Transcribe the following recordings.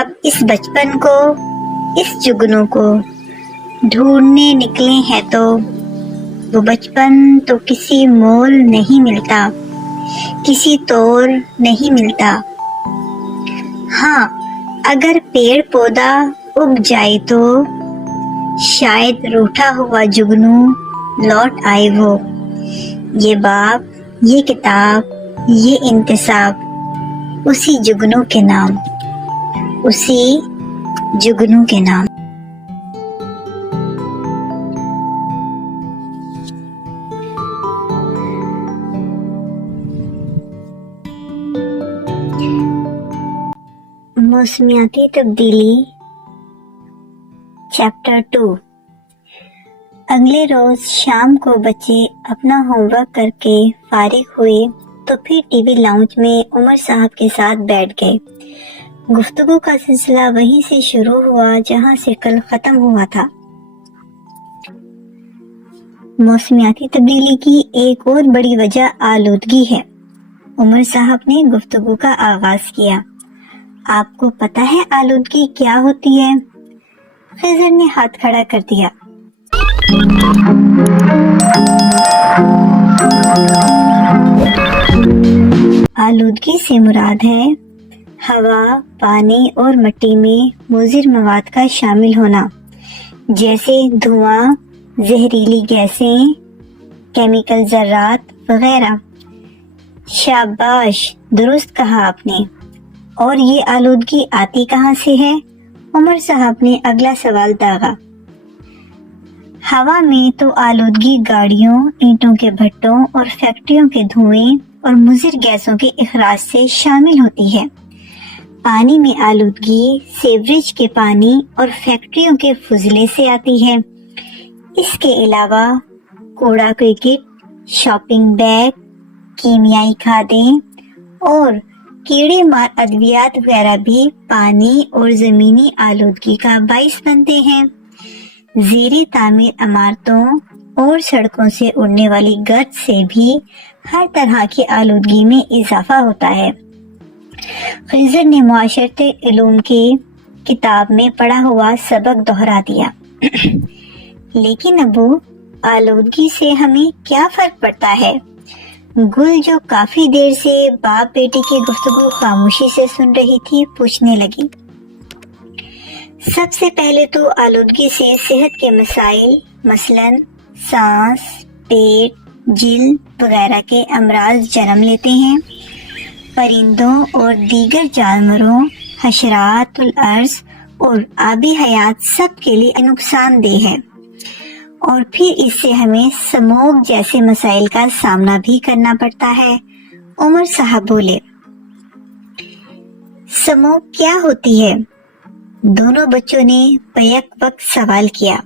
اب اس بچپن کو، اس جگنو کو ڈھونڈنے نکلے ہیں تو وہ بچپن تو کسی مول نہیں ملتا، کسی طور نہیں ملتا۔ ہاں اگر پیڑ پودا اگ جائے تو شاید روٹھا ہوا جگنو لوٹ آئے وہ۔ یہ باپ، یہ کتاب، یہ انتصاب، اسی جگنو کے نام، اسی جگنو کے نام۔ موسمیاتی تبدیلی چیپٹر 2۔ اگلے روز شام کو بچے اپنا ہوم ورک کر کے فارغ ہوئے تو پھر ٹی وی لاؤنج میں عمر صاحب کے ساتھ بیٹھ گئے۔ گفتگو کا سلسلہ وہیں سے شروع ہوا جہاں سے کل ختم ہوا تھا۔ موسمیاتی تبدیلی کی ایک اور بڑی وجہ آلودگی ہے۔ عمر صاحب نے گفتگو کا آغاز کیا۔ آپ کو پتہ ہے آلودگی کیا ہوتی ہے؟ خضر نے ہاتھ کھڑا کر دیا۔ آلودگی سے مراد ہے ہوا، پانی اور مٹی میں مضر مواد کا شامل ہونا، جیسے دھواں، زہریلی گیسیں، کیمیکل ذرات وغیرہ۔ شاباش، درست کہا آپ نے۔ اور یہ آلودگی آتی کہاں سے ہے؟ عمر صاحب نے اگلا سوال داغا۔ ہوا میں تو آلودگی گاڑیوں، اینٹوں کے بھٹوں اور فیکٹریوں کے دھوئیں اور مضر گیسوں کے اخراج سے شامل ہوتی ہے۔ پانی میں آلودگی سیوریج کے پانی اور فیکٹریوں کے فضلے سے آتی ہے۔ اس کے علاوہ کوڑا کرکٹ، شاپنگ بیگ، کیمیائی کھادیں اور کیڑے مار ادویات وغیرہ بھی پانی اور زمینی آلودگی کا باعث بنتے ہیں۔ زیر تعمیر عمارتوں اور سڑکوں سے اڑنے والی گرد سے بھی ہر طرح کی آلودگی میں اضافہ ہوتا ہے۔ خضر نے معاشرت علوم کی کتاب میں پڑھا ہوا سبق دہرا دیا۔ لیکن ابو، آلودگی سے ہمیں کیا فرق پڑتا ہے؟ گل جو کافی دیر سے باپ بیٹی کی گفتگو خاموشی سے سن رہی تھی پوچھنے لگی۔ سب سے پہلے تو آلودگی سے صحت کے مسائل مثلاً سانس، پیٹ، جلد وغیرہ کے امراض جنم لیتے ہیں۔ پرندوں اور دیگر جانوروں، حشرات الارض اور آبی حیات سب کے لیے نقصان دہ ہے۔ اور پھر اس سے ہمیں سموگ جیسے مسائل کا سامنا بھی کرنا پڑتا ہے۔ عمر صاحب بولے۔ سموگ کیا ہوتی ہے؟ دونوں بچوں نے بیک وقت سوال کیا۔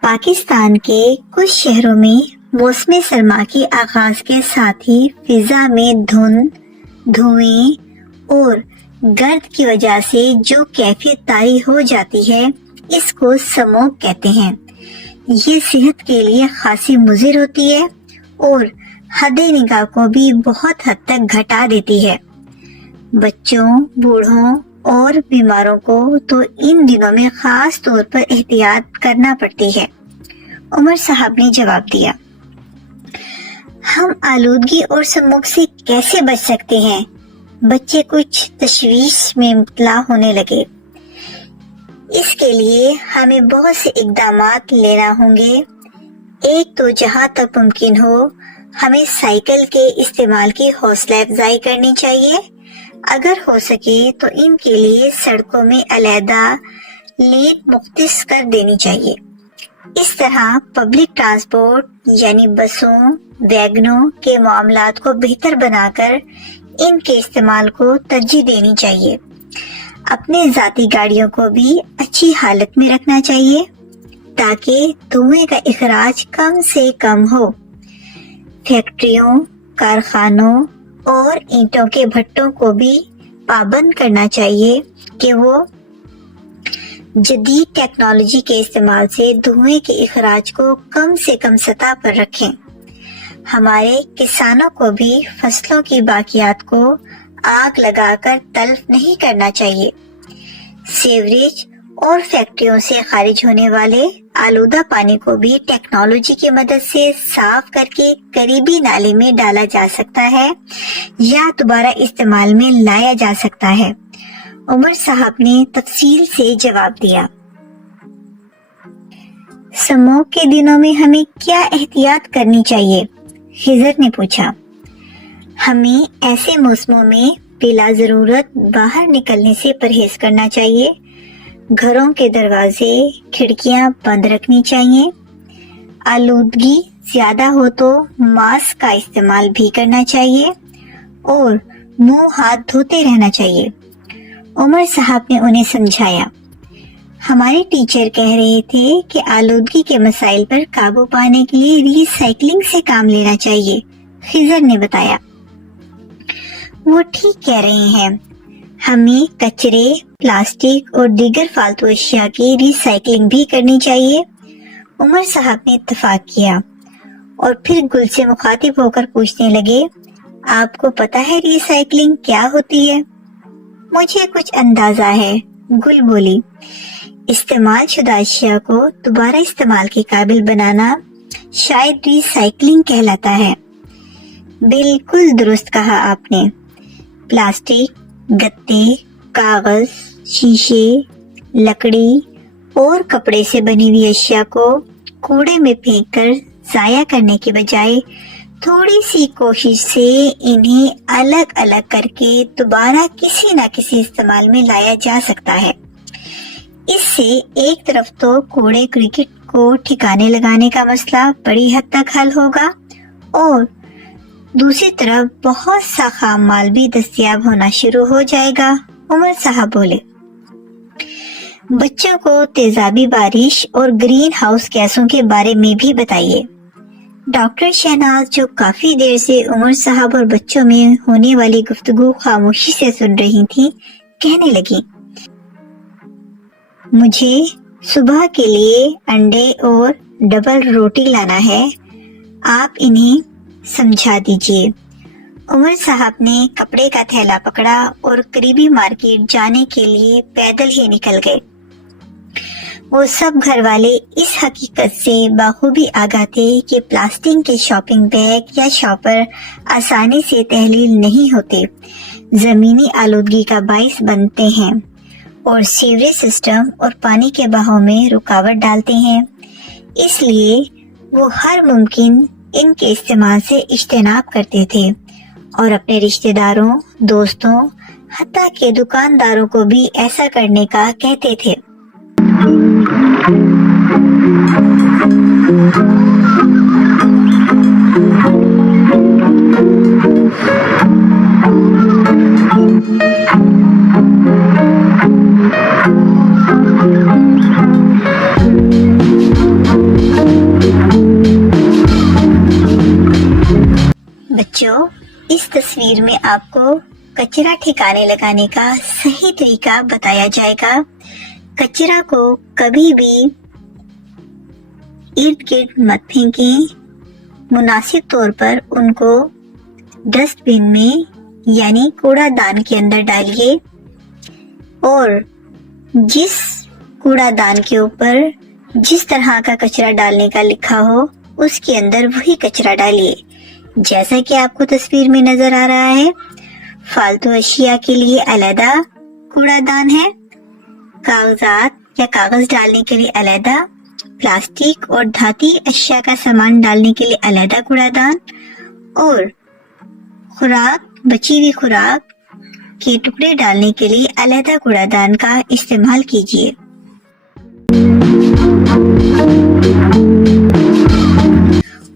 پاکستان کے کچھ شہروں میں موسم سرما کے آغاز کے ساتھ ہی فضا میں دھند، دھوئیں اور گرد کی وجہ سے جو کیفیت طاری ہو جاتی ہے اس کو سموگ کہتے ہیں۔ یہ صحت کے لیے خاصی مضر ہوتی ہے اور حد نگاہ کو بھی بہت حد تک گھٹا دیتی ہے۔ بچوں، بوڑھوں اور بیماروں کو تو ان دنوں میں خاص طور پر احتیاط کرنا پڑتی ہے۔ عمر صاحب نے جواب دیا۔ ہم آلودگی اور سموگ سے کیسے بچ سکتے ہیں؟ بچے کچھ تشویش میں مبتلا ہونے لگے۔ اس کے لیے ہمیں بہت سے اقدامات لینا ہوں گے۔ ایک تو جہاں تک ممکن ہو ہمیں سائیکل کے استعمال کی حوصلہ افزائی کرنی چاہیے۔ اگر ہو سکے تو ان کے لیے سڑکوں میں علیحدہ لین مختص کر دینی چاہیے۔ اس طرح پبلک ٹرانسپورٹ یعنی بسوں، ویگنوں کے معاملات کو بہتر بنا کر ان کے استعمال کو ترجیح دینی چاہیے۔ اپنے ذاتی گاڑیوں کو بھی اچھی حالت میں رکھنا چاہیے تاکہ دھوئیں کا اخراج کم سے کم ہو۔ فیکٹریوں، کارخانوں اور اینٹوں کے بھٹوں کو بھی پابند کرنا چاہیے کہ وہ جدید ٹیکنالوجی کے استعمال سے دھوئیں کے اخراج کو کم سے کم سطح پر رکھیں۔ ہمارے کسانوں کو بھی فصلوں کی باقیات کو آگ لگا کر تلف نہیں کرنا چاہیے۔ सीवरेज और फैक्ट्रियों से खारिज होने वाले आलूदा पानी को भी टेक्नोलॉजी की मदद से साफ करके करीबी नाले में डाला जा सकता है या दोबारा इस्तेमाल में लाया जा सकता है। उमर साहब ने तफसील से जवाब दिया। स्मोक के दिनों में हमें क्या एहतियात करनी चाहिए? खिजर ने पूछा। हमें ऐसे मौसमों में बिला जरूरत बाहर निकलने से परहेज करना चाहिए। घरों के दरवाजे खिड़कियां बंद रखनी चाहिए। आलूदगी ज्यादा हो तो मास्क का इस्तेमाल भी करना चाहिए और मुंह हाथ धोते रहना चाहिए। उमर साहब ने उन्हें समझाया। हमारे टीचर कह रहे थे कि आलूदगी के मसाइल पर काबू पाने के लिए रिसाइकलिंग से काम लेना चाहिए। खिजर ने बताया। वो ठीक कह रहे हैं। हमें कचरे, प्लास्टिक और दीगर फालतू अशिया की रिसाइकलिंग भी करनी चाहिए। उमर साहब ने इत्तेफाक किया और फिर गुल से मुखातिब होकर पूछने लगे, आपको पता है रिसाइकलिंग क्या होती है? मुझे कुछ अंदाजा है, गुल बोली। इस्तेमाल शुदा अशिया को दोबारा इस्तेमाल के काबिल बनाना शायद रिसाइकलिंग कहलाता है। बिल्कुल दुरुस्त कहा आपने। प्लास्टिक, गत्ते, कागज, शीशे, लकड़ी और कपड़े से बनी हुई अशिया को कूड़े में फेंककर जाया करने के बजाय थोड़ी सी कोशिश से इन्हें अलग अलग करके दोबारा किसी न किसी इस्तेमाल में लाया जा सकता है। इससे एक तरफ तो कूड़े क्रिकेट को ठिकाने लगाने का मसला बड़ी हद तक हल होगा और दूसरी तरफ बहुत सा खाम माल भी दस्तयाब होना शुरू हो जाएगा। उमर साहब बोले। बच्चों को तेजाबी बारिश और ग्रीन हाउस गैसों के बारे में भी बताइए। डॉक्टर शहनाज, जो काफी देर से उमर साहब और बच्चों में होने वाली गुफ्तगू खामोशी से सुन रही थी, कहने लगी। मुझे सुबह के लिए अंडे और डबल रोटी लाना है, आप इन्हें समझा दीजिए। उमर साहब ने कपड़े का थैला पकड़ा और करीबी मार्केट जाने के लिए पैदल ही निकल गए। वो सब घर वाले इस हकीकत से बाखूबी आगाह थे कि प्लास्टिक के शॉपिंग बैग या शॉपर आसानी से तहलील नहीं होते, जमीनी आलूदगी का बाइस बनते हैं और सीवरेज सिस्टम और पानी के बहाव में रुकावट डालते हैं। इसलिए वो हर मुमकिन इनके इस्तेमाल से इज्तनाब करते थे और अपने रिश्तेदारों, दोस्तों, हत्ता के दुकानदारों को भी ऐसा करने का कहते थे। बच्चों, इस तस्वीर में आपको कचरा ठिकाने लगाने का सही तरीका बताया जाएगा। कचरा को कभी भी इर्द गिर्द मत फेंकें। मुनासिब तौर पर उनको डस्टबिन में यानी कूड़ादान के अंदर डालिए और जिस कूड़ादान के ऊपर जिस तरह का कचरा डालने का लिखा हो उसके अंदर वही कचरा डालिए। जैसा कि आपको तस्वीर में नजर आ रहा है, फालतू अशिया के लिए अलग कूड़ादान है, कागजात या कागज डालने के लिए अलग, प्लास्टिक और धाती अशिया का सामान डालने के लिए अलग कूड़ादान और खुराक, बची हुई खुराक के टुकड़े डालने के लिए अलग कूड़ादान का इस्तेमाल कीजिए।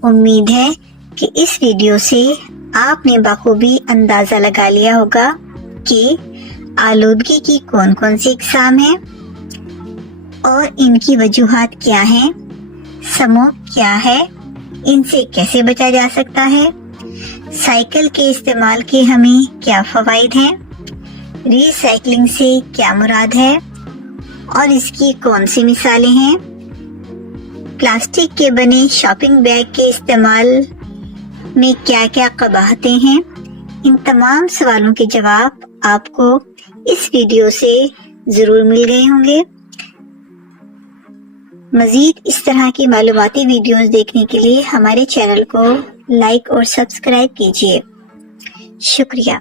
उम्मीद है कि इस वीडियो से आपने बाखूबी अंदाजा लगा लिया होगा कि आलूदगी की कौन कौन सी इकसाम है और इनकी वजूहात क्या हैं, स्मोक क्या है, इनसे कैसे बचा जा सकता है, साइकिल के इस्तेमाल के हमें क्या फवाइद हैं, रिसाइकलिंग से क्या मुराद है और इसकी कौन सी मिसालें हैं, प्लास्टिक के बने शॉपिंग बैग के इस्तेमाल में क्या क्या कबाहतें हैं। इन तमाम सवालों के जवाब आपको इस वीडियो से ضرور مل گئے ہوں گے۔ مزید اس طرح کی معلوماتی ویڈیوز دیکھنے کے لیے ہمارے چینل کو لائک اور سبسکرائب کیجیے۔ شکریہ۔